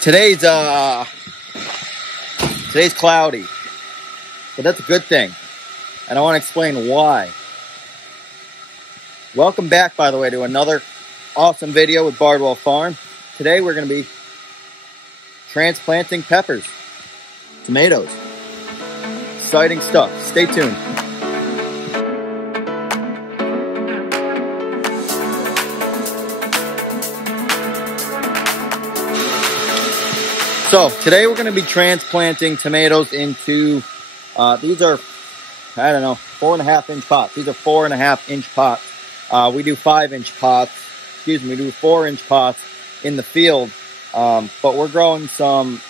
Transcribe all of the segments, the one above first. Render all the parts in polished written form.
Today's cloudy, but that's a good thing, and I want to explain why. Welcome back, by the way, to another awesome video with Bardwell Farm. Today we're going to be transplanting peppers, tomatoes. Exciting stuff. Stay tuned. So today we're going to be transplanting tomatoes into, these are, 4.5 inch pots. These are 4.5 inch pots. We do 5-inch pots, we do 4-inch pots in the field. But we're growing some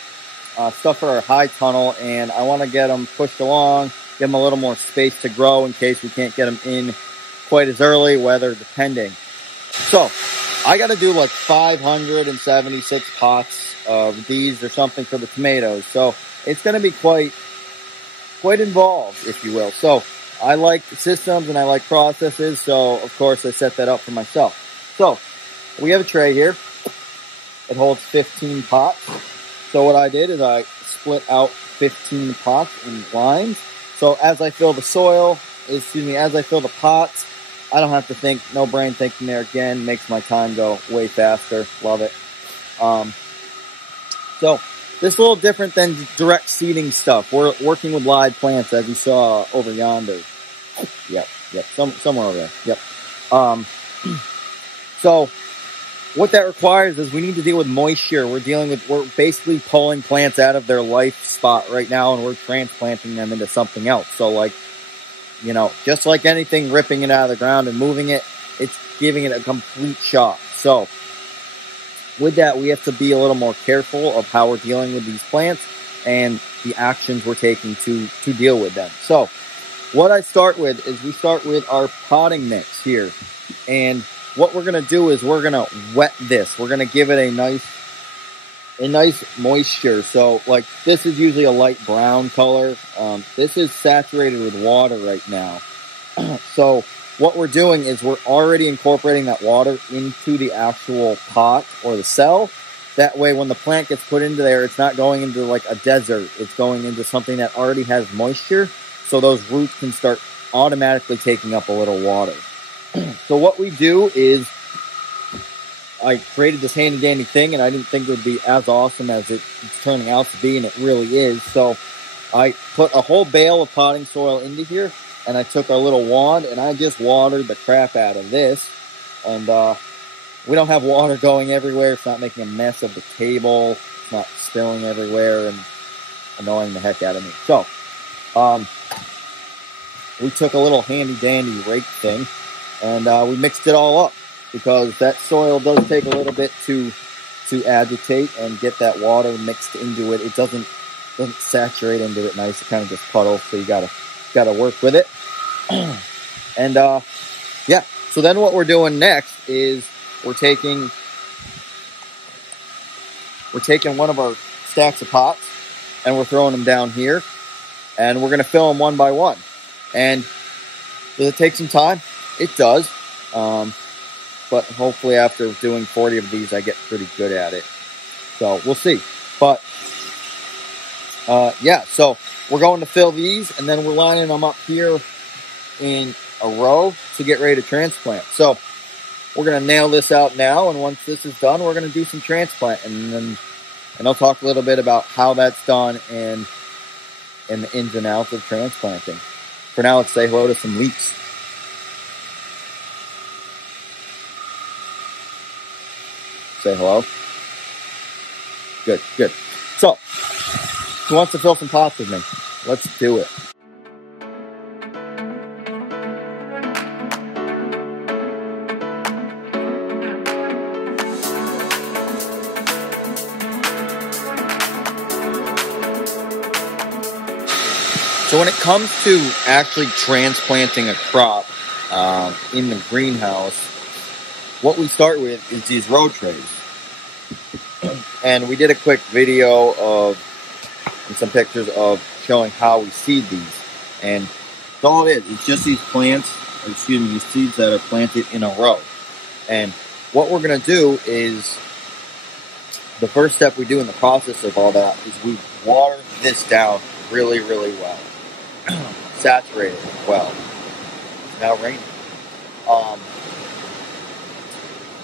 stuff for our high tunnel, and I want to get them pushed along, give them a little more space to grow in case we can't get them in quite as early, weather depending. So I got to do like 576 pots of these or something for the tomatoes. So it's going to be quite involved, if you will. So I like systems and I like processes. So of course I set that up for myself. So we have a tray here. It holds 15 pots. So what I did is I split out 15 pots in lines. So as I fill the soil, as I fill the pots, I don't have to think, no brain thinking there again, makes my time go way faster. Love it. So this is a little different than direct seeding stuff. We're working with live plants, as you saw over yonder. Yep, somewhere over there. Yep. So what that requires is we need to deal with moisture. We're basically pulling plants out of their life spot right now, and we're transplanting them into something else. So like, just like anything, ripping it out of the ground and moving it, it's giving it a complete shock. So with that, we have to be a little more careful of how we're dealing with these plants and the actions we're taking to deal with them. So what I start with is we start with our potting mix here. And what we're going to do is we're going to wet this. We're going to give it a nice moisture. So like this is usually a light brown color. This is saturated with water right now. So what we're doing is we're already incorporating that water into the actual pot or the cell. That way when the plant gets put into there, it's not going into like a desert. It's going into something that already has moisture. So those roots can start automatically taking up a little water. So what we do is I created this handy dandy thing, and I didn't think it would be as awesome as it's turning out to be, and it really is. So I put a whole bale of potting soil into here, and I took our little wand, and I just watered the crap out of this. And we don't have water going everywhere. It's not making a mess of the table. It's not spilling everywhere and annoying the heck out of me. So we took a little handy dandy rake thing, and we mixed it all up, because that soil does take a little bit to agitate and get that water mixed into it. It doesn't saturate into it nice. It kind of just puddles, so you gotta work with it. And yeah. So then what we're doing next is we're taking one of our stacks of pots, and we're throwing them down here, and we're gonna fill them one by one. And does it take some time? It does. But hopefully after doing 40 of these, I get pretty good at it. So we'll see. But yeah, so we're going to fill these, and then we're lining them up here in a row to get ready to transplant. So we're going to nail this out now, and once this is done, we're going to do some transplant, and I'll talk a little bit about how that's done and the ins and outs of transplanting. For now, let's say hello to some leeks. Say hello. Good. So, who wants to fill some pots with me? Let's do it. So when it comes to actually transplanting a crop in the greenhouse, what we start with is these row trays. And we did a quick video and some pictures of showing how we seed these. And that's all it is. It's just these these seeds that are planted in a row. And what we're going to do is the first step we do in the process of all that is we water this down really, really well. Saturate it well. It's now raining.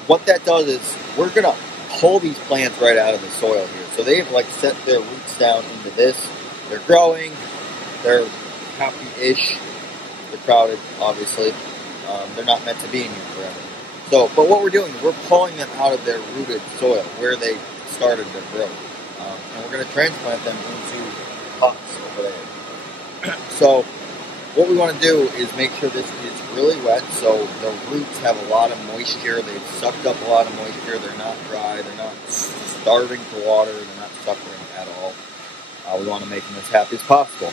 What that does is we're going to pull these plants right out of the soil here. So they've like set their roots down into this. They're growing. They're happy-ish. They're crowded, obviously. They're not meant to be in here forever. So, but what we're doing is we're pulling them out of their rooted soil where they started their growth. And we're going to transplant them into pots over there. So what we want to do is make sure this is really wet, so the roots have a lot of moisture. They've sucked up a lot of moisture. They're not dry. They're not starving for water. They're not suffering at all. We want to make them as happy as possible.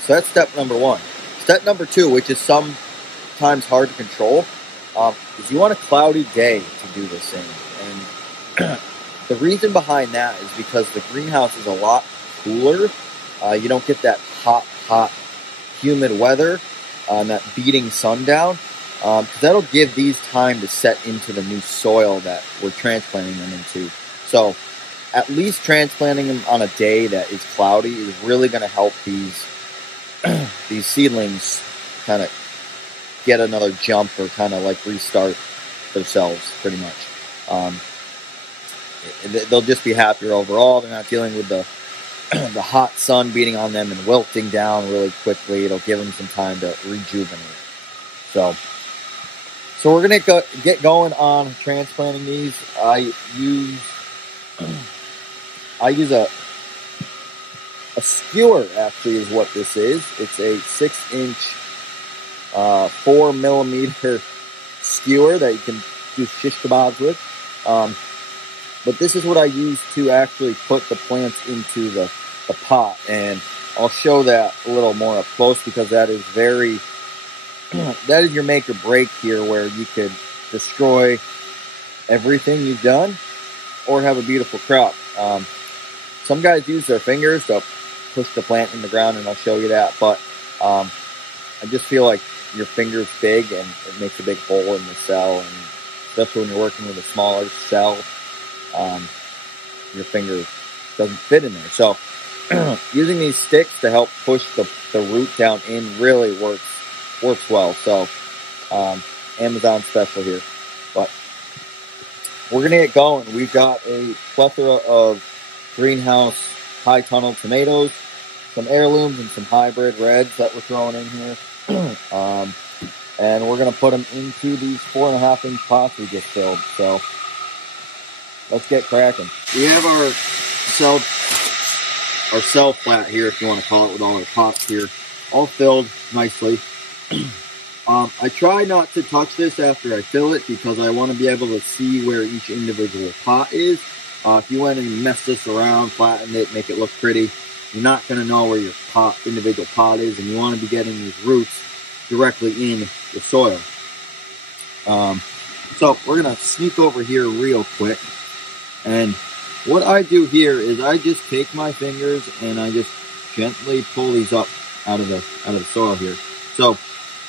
So that's step number one. Step number two, which is sometimes hard to control, is you want a cloudy day to do this thing. And the reason behind that is because the greenhouse is a lot cooler. You don't get that hot, humid weather and that beating sundown. Because that'll give these time to set into the new soil that we're transplanting them into. So at least transplanting them on a day that is cloudy is really going to help these seedlings kind of get another jump or kind of like restart themselves pretty much. They'll just be happier overall. They're not dealing with the hot sun beating on them and wilting down really quickly. It'll give them some time to rejuvenate. So we're going to get going on transplanting these. I use a skewer, actually, is what this is. It's a 6-inch, 4-millimeter skewer that you can do shish kebabs with. But this is what I use to actually put the plants into the pot. And I'll show that a little more up close because that is that is your make or break here, where you could destroy everything you've done or have a beautiful crop. Some guys use their fingers to push the plant in the ground, and I'll show you that. But I just feel like your finger's big and it makes a big hole in the cell, and especially when you're working with a smaller cell, your finger doesn't fit in there. So using these sticks to help push the root down in really works well. So Amazon special here. But we're gonna get going. We've got a plethora of greenhouse high tunnel tomatoes, some heirlooms, and some hybrid reds that we're throwing in here. And we're gonna put them into these 4.5-inch pots we just filled. So let's get cracking. We have our cell flat here, if you want to call it, with all our pots here, all filled nicely. I try not to touch this after I fill it because I want to be able to see where each individual pot is. If you went and mess this around, flatten it, make it look pretty, you're not going to know where your individual pot is, and you want to be getting these roots directly in the soil. So we're going to sneak over here real quick. And what I do here is I just take my fingers and I just gently pull these up out of the soil here. So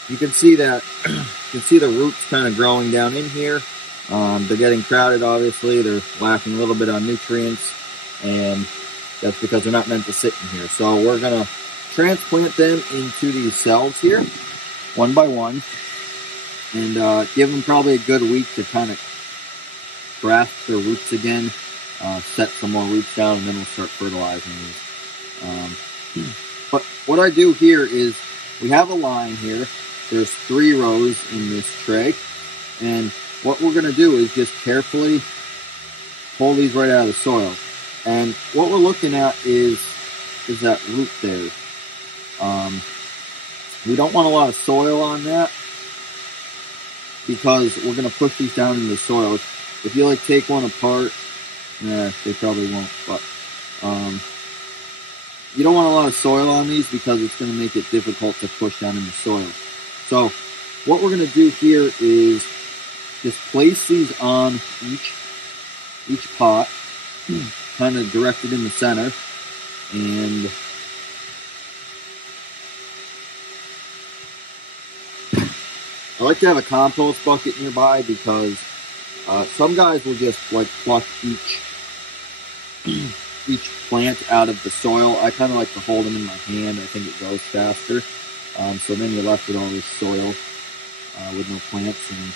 you can see that the roots kind of growing down in here. They're getting crowded, obviously. They're lacking a little bit on nutrients, and that's because they're not meant to sit in here. So we're going to transplant them into these cells here, one by one, and give them probably a good week to kind of graft their roots again, set some more roots down, and then we'll start fertilizing these. But what I do here is we have a line here. There's 3 rows in this tray, and what we're going to do is just carefully pull these right out of the soil. And what we're looking at is that root there. We don't want a lot of soil on that because we're going to push these down into the soil. If you like take one apart, they probably won't, but you don't want a lot of soil on these because it's going to make it difficult to push down in the soil. So what we're going to do here is just place these on each pot, kind of directed in the center, and I like to have a compost bucket nearby because Some guys will just like pluck each plant out of the soil. I kind of like to hold them in my hand. I think it goes faster. So then you're left with all this soil with no plants, and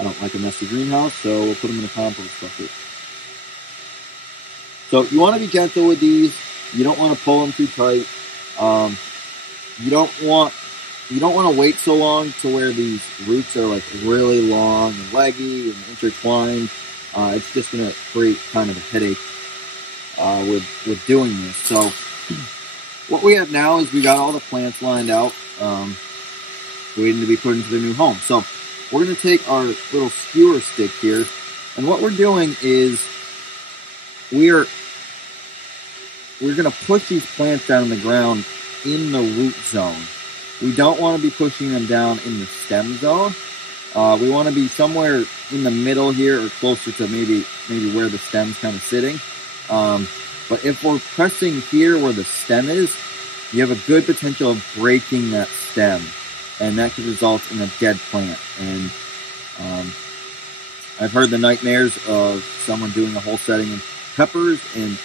I don't like a messy greenhouse, so we'll put them in a compost bucket. So you want to be gentle with these. You don't want to pull them too tight. You don't want to wait so long to where these roots are like really long and leggy and intertwined. It's just going to create kind of a headache with doing this. So what we have now is we got all the plants lined out, waiting to be put into their new home. So we're going to take our little skewer stick here, and what we're doing is we're going to push these plants down in the ground in the root zone. We don't want to be pushing them down in the stem zone. We want to be somewhere in the middle here, or closer to maybe where the stem's kind of sitting. But if we're pressing here where the stem is, you have a good potential of breaking that stem, and that could result in a dead plant. And I've heard the nightmares of someone doing a whole setting of peppers and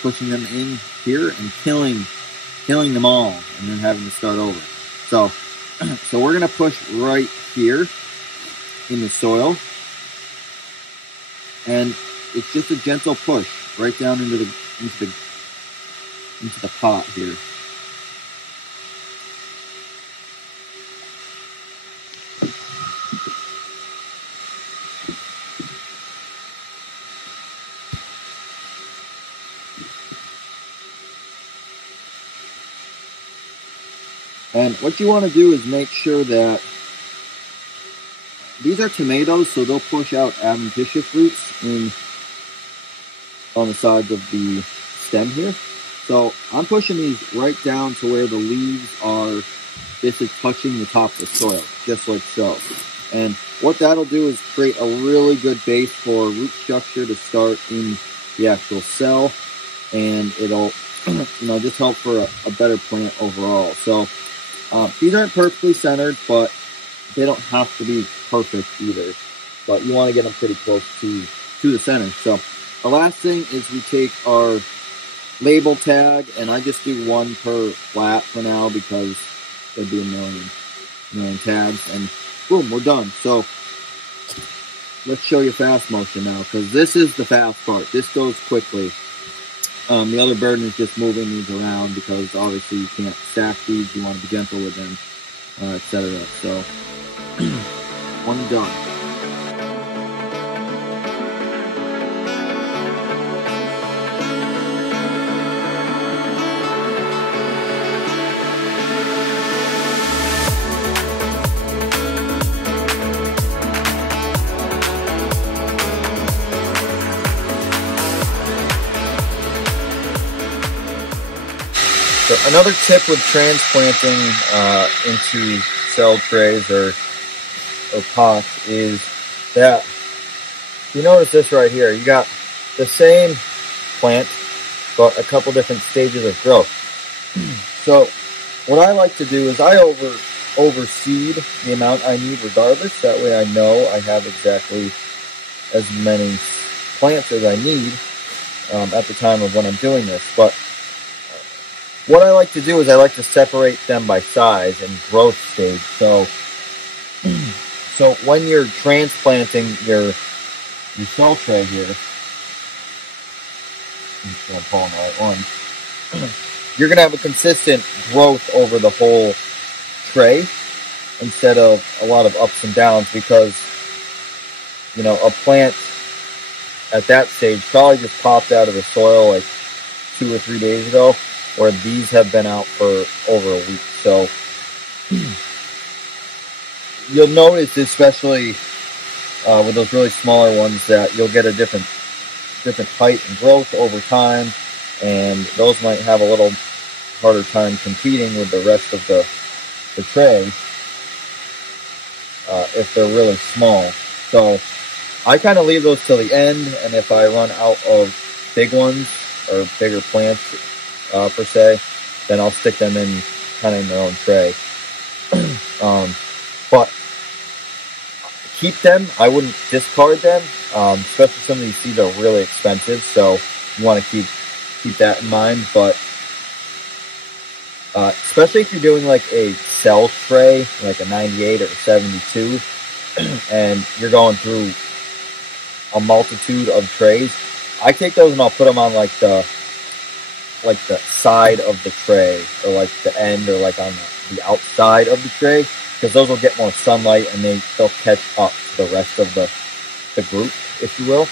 pushing them in here and killing them all, and then having to start over. So we're gonna push right here in the soil, and it's just a gentle push right down into the pot here. And what you want to do is make sure that these are tomatoes, so they'll push out adventitious roots on the sides of the stem here. So I'm pushing these right down to where the leaves are basically touching the top of the soil, just like so. And what that'll do is create a really good base for root structure to start in the actual cell, and it'll just help for a better plant overall. So these aren't perfectly centered, but they don't have to be perfect either. But you want to get them pretty close to the center. So the last thing is we take our label tag, and I just do one per flat for now because there'd be a million tags, and boom, we're done. So let's show you fast motion now, because this is the fast part. This goes quickly. The other burden is just moving these around, because obviously you can't stack these. You want to be gentle with them, etc. So, one done. So another tip with transplanting into cell trays or pots is that you notice this right here. You got the same plant, but a couple different stages of growth. So what I like to do is I overseed the amount I need regardless. That way I know I have exactly as many plants as I need at the time of when I'm doing this. But what I like to do is I like to separate them by size and growth stage. So when you're transplanting your cell tray here, I'm pulling the right one, you're going to have a consistent growth over the whole tray instead of a lot of ups and downs, because, a plant at that stage probably just popped out of the soil like 2 or 3 days ago, where these have been out for over a week. So you'll notice, especially with those really smaller ones, that you'll get a different height and growth over time, and those might have a little harder time competing with the rest of the tray if they're really small. So I kind of leave those till the end, and if I run out of big ones or bigger plants per se, then I'll stick them in kind of in their own tray. But keep them. I wouldn't discard them, especially some of these seeds are really expensive, so you want to keep that in mind. But especially if you're doing like a cell tray, like a 98 or a 72, and you're going through a multitude of trays, I take those and I'll put them on like the side of the tray, or like the end, or like on the outside of the tray, because those will get more sunlight and they'll catch up to the rest of the group, if you will.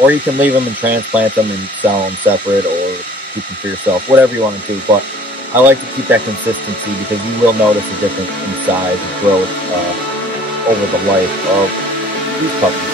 Or you can leave them and transplant them and sell them separate, or keep them for yourself, whatever you want to do. But I like to keep that consistency, because you will notice a difference in size and growth over the life of these puppies.